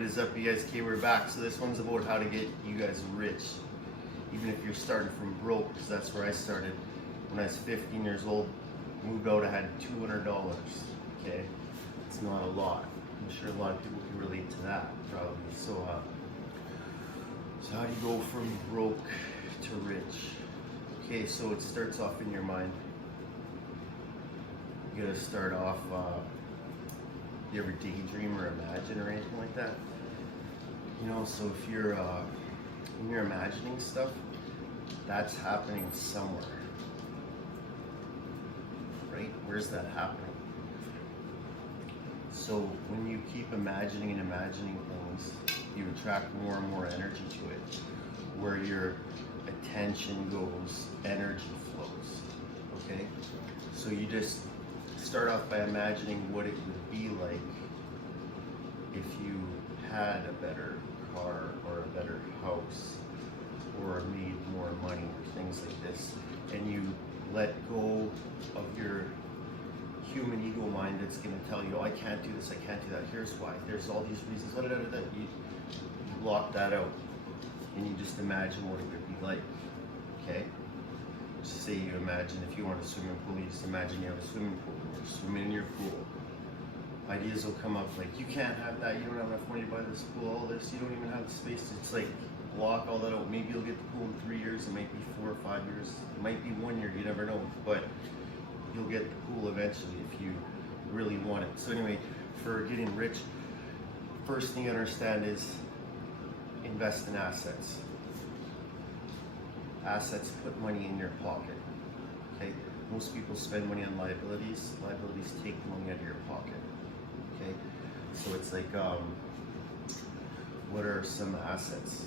What is up, you guys? Okay, we're back. So this one's about how to get you guys rich, even if you're starting from broke, because that's where I started. When I was 15 years old, moved out, I had $200. Okay, it's not a lot. I'm sure a lot of people can relate to that, probably. So how do you go from broke to rich? Okay, so it starts off in your mind. You gotta start off. You ever daydream or imagine or anything like that? You know, so if you're when you're imagining stuff, that's happening somewhere, right? Where's that happening? So when you keep imagining and imagining things, you attract more and more energy to it. Where your attention goes, energy flows. Okay? So you just start off by imagining what it would be like if you had a better car or a better house or made more money or things like this, and you let go of your human ego mind that's going to tell you, oh, I can't do this, I can't do that, here's why, there's all these reasons, you block that out and you just imagine what it would be like. Okay? Just say you imagine if you want a swimming pool, you just imagine you have a swimming pool and you're swimming in your pool. Ideas will come up like, you can't have that, you don't have enough money to buy this pool, all this, you don't even have the space. It's like, block all that out. Maybe you'll get the pool in 3 years, it might be 4 or 5 years, it might be 1 year, you never know, but you'll get the pool eventually if you really want it. So anyway, for getting rich, first thing you understand is invest in assets. Assets put money in your pocket. Okay? Most people spend money on liabilities. Liabilities take money out of your pocket. Okay? So it's like, what are some assets?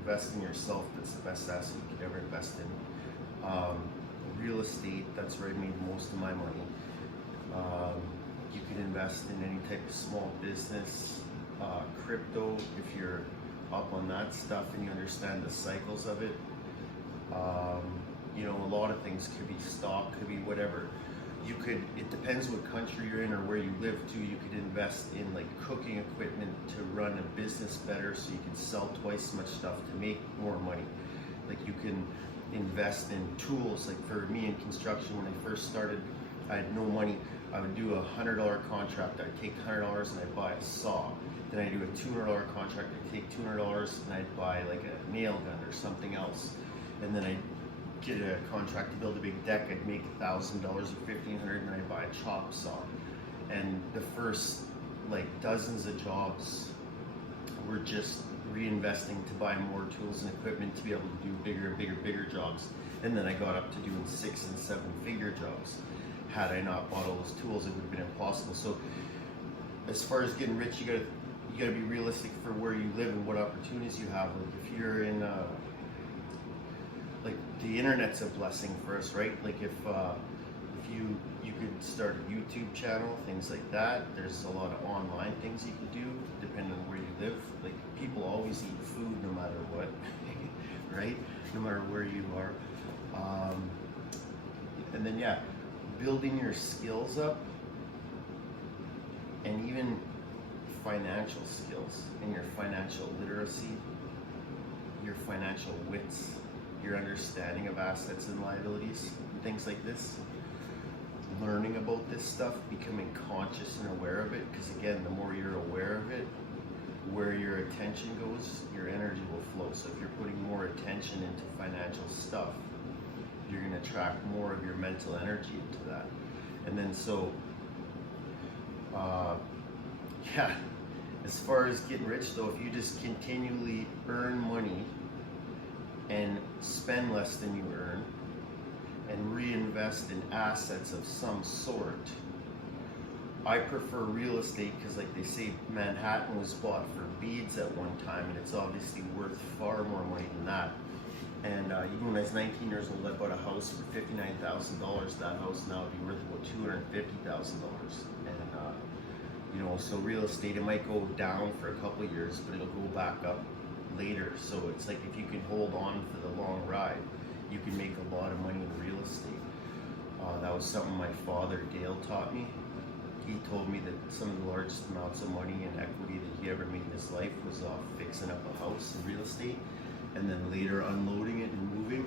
Invest in yourself. That's the best asset you could ever invest in. Real estate, that's where I made most of my money. You can invest in any type of small business. Crypto, if you're up on that stuff and you understand the cycles of it. You know, a lot of things could be stock, could be whatever. You could, it depends what country you're in or where you live too. You could invest in like cooking equipment to run a business better so you can sell twice as much stuff to make more money. Like you can invest in tools. Like for me in construction, when I first started, I had no money. I would do $100 contract. I'd take $100 and I'd buy a saw. Then I do a $200 contract. I'd take $200 and I'd buy like a nail gun or something else. And then I'd get a contract to build a big deck. I'd make $1,000 or $1,500 and I'd buy a chop saw. And the first like dozens of jobs were just reinvesting to buy more tools and equipment to be able to do bigger and bigger jobs. And then I got up to doing 6 and 7 figure jobs. Had I not bought all those tools, it would have been impossible. So as far as getting rich, you gotta be realistic for where you live and what opportunities you have. Like if you're in like the internet's a blessing for us, right? Like if you could start a YouTube channel, things like that. There's a lot of online things you can do depending on where you live. Like people always eat food no matter what, right? No matter where you are. And then yeah, building your skills up and even financial skills and your financial literacy, your financial wits, your understanding of assets and liabilities, and things like this. Learning about this stuff, becoming conscious and aware of it, because again, the more you're aware of it, where your attention goes, your energy will flow. So if you're putting more attention into financial stuff, you're going to attract more of your mental energy into that. And then so, yeah, as far as getting rich though, if you just continually earn money and spend less than you earn and reinvest in assets of some sort. I prefer real estate because like they say, Manhattan was bought for beads at one time and it's obviously worth far more money than that. And even when I was 19 years old, I bought a house for $59,000. That house now would be worth about $250,000. And you know, so real estate, it might go down for a couple of years, but it'll go back up later. So it's like if you can hold on for the long ride, you can make a lot of money in real estate. That was something my father Dale taught me. he told me that some of the largest amounts of money and equity that he ever made in his life was off fixing up a house in real estate and then later unloading it and moving.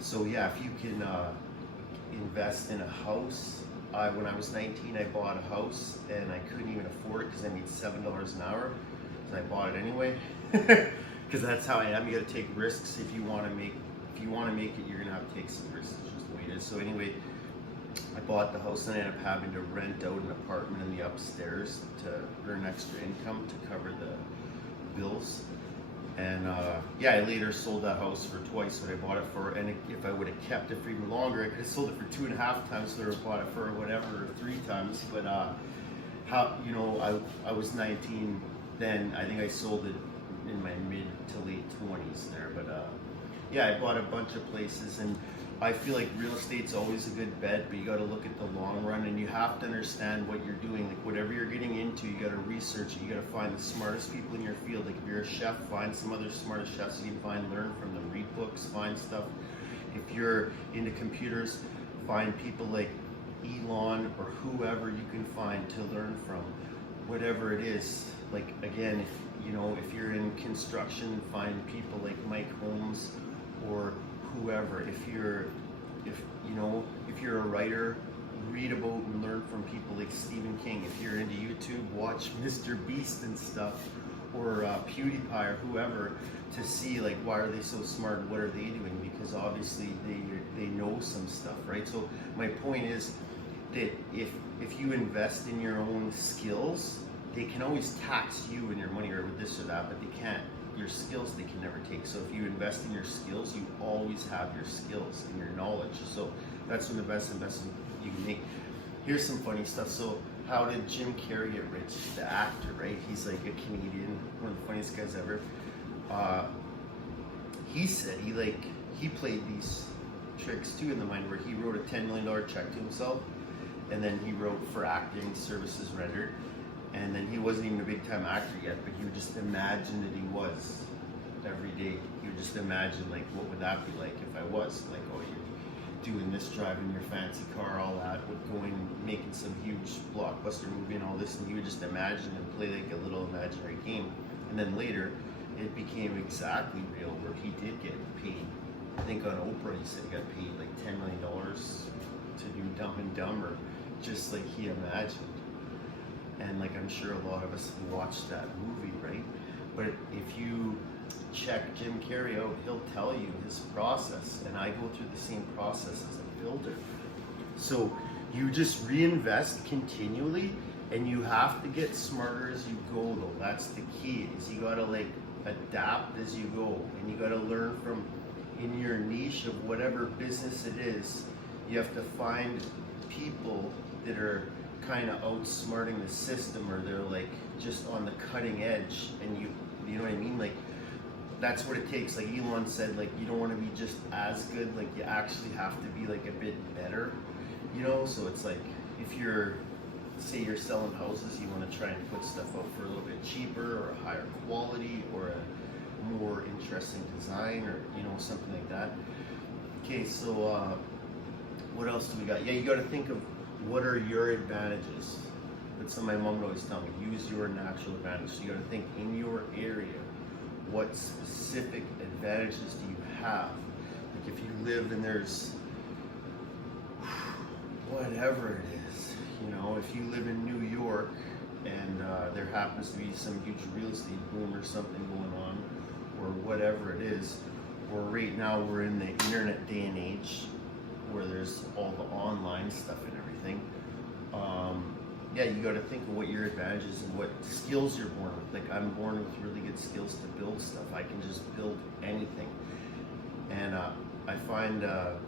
So yeah, if you can invest in a house. When I was 19, I bought a house and I couldn't even afford it because I made $7 an hour. So I bought it anyway, because that's how I am. You got to take risks if you want to make. If you want to make it, you're gonna have to take some risks. It's just the way it is. So anyway, I bought the house and I ended up having to rent out an apartment in the upstairs to earn extra income to cover the bills. And yeah, I later sold that house for twice what I bought it for. And if I would have kept it for even longer, I could have sold it for 2.5 times what I bought it for, whatever, or 3 times. But I was 19 then. I think I sold it in my mid to late 20s there. But yeah, I bought a bunch of places, and I feel like real estate's always a good bet, but you got to look at the long run, and you have to understand what you're doing. Like whatever you're getting into, you got to research it. You got to find the smartest people in your field. Like if you're a chef, find some other smartest chefs you can find, learn from them, read books, find stuff. If you're into computers, find people like Elon or whoever you can find to learn from. Whatever it is, like again, if you're in construction, find people like Mike Holmes or whoever. If you're a writer, read about and learn from people like Stephen King. If you're into YouTube, watch Mr. Beast and stuff, or PewDiePie or whoever, to see like why are they so smart and what are they doing, because obviously they know some stuff, right? So my point is that if you invest in your own skills, they can always tax you and your money or with this or that, but they can't. Your skills they can never take. So if you invest in your skills, you always have your skills and your knowledge. So that's one of the best investment you can make. Here's some funny stuff. So how did Jim Carrey get rich? The actor, right? He's like a Canadian, one of the funniest guys ever. He said he played these tricks too in the mind, where he wrote a $10 million check to himself, and then he wrote for acting services rendered. And then he wasn't even a big time actor yet, but he would just imagine that he was every day. He would just imagine, like, what would that be like if I was? Like, oh, you're doing this, driving your fancy car, all that, with going, making some huge blockbuster movie and all this. And he would just imagine and play like a little imaginary game. And then later, it became exactly real, where he did get paid. I think on Oprah, he said he got paid like $10 million to do Dumb and Dumber, just like he imagined. And like I'm sure a lot of us watched that movie, right? But if you check Jim Carrey out, he'll tell you his process, and I go through the same process as a builder. So you just reinvest continually, and you have to get smarter as you go, though. That's the key, is you gotta like adapt as you go, and you gotta learn from, in your niche of whatever business it is, you have to find people that are kind of outsmarting the system, or they're like just on the cutting edge, and you know what I mean? Like that's what it takes. Like Elon said, like you don't want to be just as good, like you actually have to be like a bit better, so it's like if say you're selling houses, you want to try and put stuff out for a little bit cheaper or a higher quality or a more interesting design, or something like that. Okay, so what else do we got? Yeah, you got to think of what are your advantages. That's what my mom would always tell me, use your natural advantage. So you got to think in your area, what specific advantages do you have? Like if you live and there's whatever it is, if you live in New York and there happens to be some huge real estate boom or something going on, or whatever it is, or right now we're in the internet day and age where there's all the online stuff and everything. Yeah, you got to think of what your advantages and what skills you're born with. Like I'm born with really good skills to build stuff. I can just build anything. And I find the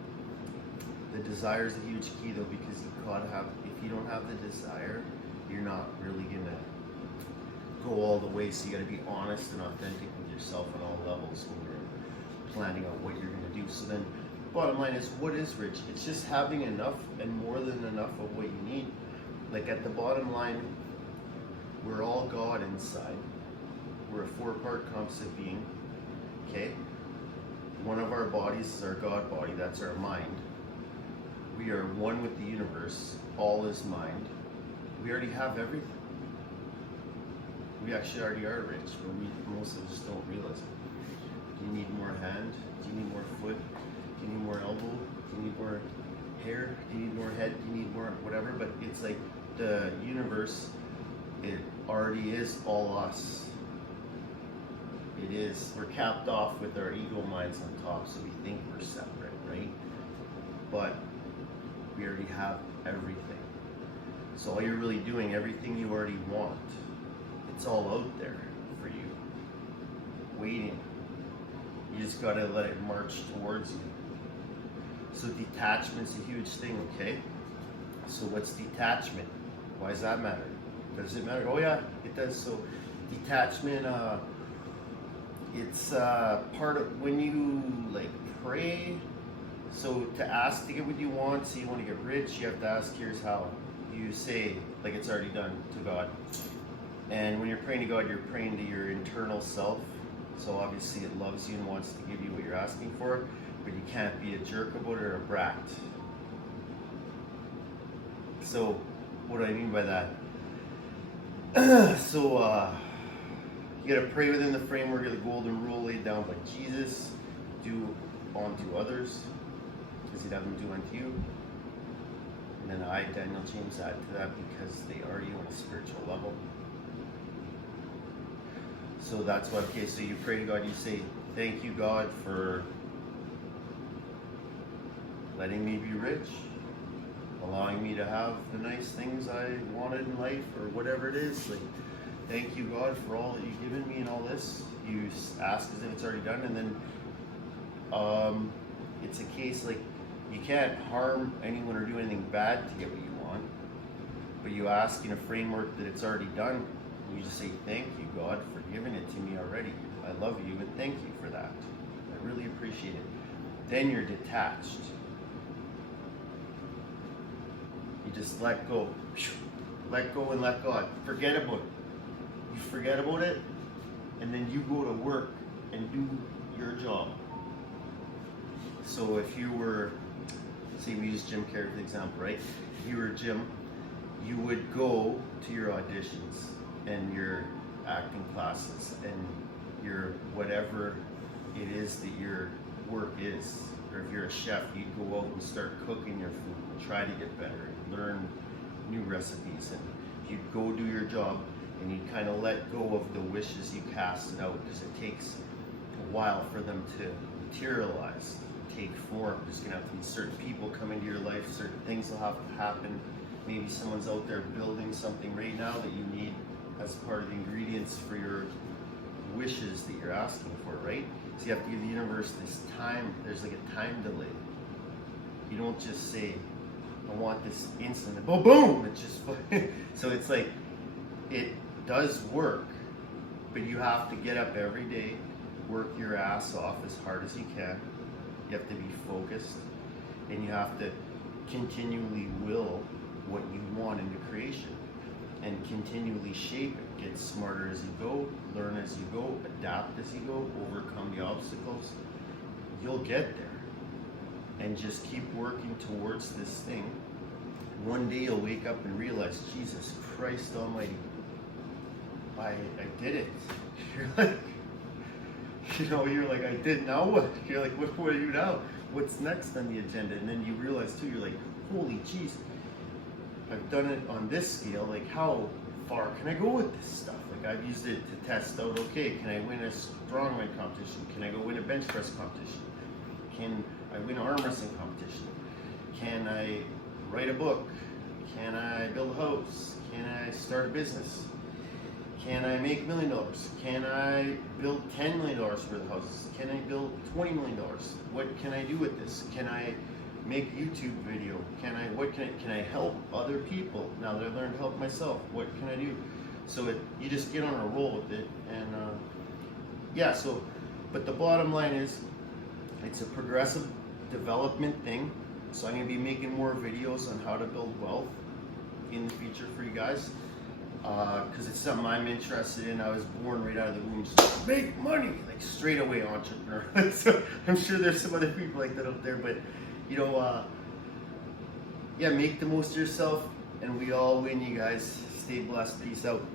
desire is a huge key, though, because you gotta have. If you don't have the desire, you're not really gonna go all the way. So you got to be honest and authentic with yourself on all levels when you're planning out what you're gonna do. So then, bottom line is, what is rich? It's just having enough and more than enough of what you need. Like at the bottom line, we're all God inside. We're a 4-part composite being. Okay? One of our bodies is our God body, that's our mind. We are one with the universe, all is mind. we already have everything. We actually already are rich, but most of us don't realize it. Do you need more hand? Do you need more foot? Do you need more elbow? Do you need more hair? Do you need more head? Do you need more whatever? But it's like the universe, it already is all us. It is. We're capped off with our ego minds on top, so we think we're separate, right? But we already have everything. So all you're really doing, everything you already want, it's all out there for you, waiting. You just gotta let it march towards you. So detachment's a huge thing, okay? So what's detachment? Why does that matter? Does it matter? Oh yeah, it does. So detachment, it's part of when you like pray. So to ask to get what you want, so you want to get rich, you have to ask, here's how. You say, like it's already done to God. And when you're praying to God, you're praying to your internal self. So obviously it loves you and wants to give you what you're asking for, but you can't be a jerk about it or a brat. So what do I mean by that? So you gotta pray within the framework of the golden rule laid down by Jesus. Do unto others as he'd have them do unto you. And then I, Daniel James, add to that because they are you on a spiritual level. So that's what, okay, so you pray to God, you say, thank you, God, for letting me be rich, allowing me to have the nice things I wanted in life, or whatever it is. Like, thank you, God, for all that you've given me and all this. You ask as if it's already done, and then it's a case like you can't harm anyone or do anything bad to get what you want, but you ask in a framework that it's already done. You just say, thank you, God, for giving it to me already. I love you and thank you for that. I really appreciate it. Then you're detached. You just let go. Let go and let God. Forget about it. You forget about it, and then you go to work and do your job. So if you were, say we use Jim Carrey for example, right? If you were Jim, you would go to your auditions and your acting classes and your whatever it is that your work is. Or if you're a chef, you'd go out and start cooking your food and try to get better and learn new recipes. And you'd go do your job and you'd kind of let go of the wishes you casted out, because it takes a while for them to materialize, take form. There's gonna have to be certain people come into your life, certain things will have to happen. Maybe someone's out there building something right now that you need as part of the ingredients for your wishes that you're asking for, right? So you have to give the universe this time. There's like a time delay. You don't just say, I want this instant, and boom, boom, it's just, so it's like, it does work, but you have to get up every day, work your ass off as hard as you can. You have to be focused, and you have to continually will what you want into creation, and continually shape it. Get smarter as you go, learn as you go, adapt as you go, overcome the obstacles. You'll get there, and just keep working towards this thing. One day you'll wake up and realize, Jesus Christ Almighty, I did it. You're like, you're like, I did, now what? You're like, what do you now? What's next on the agenda? And then you realize too, you're like, holy jeez, I've done it on this scale, like how far can I go with this stuff? Like I've used it to test out, okay, can I win a strongman competition? Can I go win a bench press competition? Can I win an arm wrestling competition? Can I write a book? Can I build a house? Can I start a business? Can I make $1 million? Can I build $10 million worth of houses? Can I build $20 million? What can I do with this? Can I make a YouTube video? Can I help other people now that I've learned to help myself? What can I do? So you just get on a roll with it, and yeah. So, but the bottom line is, it's a progressive development thing. So I'm gonna be making more videos on how to build wealth in the future for you guys. Because it's something I'm interested in. I was born right out of the womb, so make money, like straight away entrepreneur. So I'm sure there's some other people like that out there, but yeah, make the most of yourself. and we all win, you guys. Stay blessed. Peace out.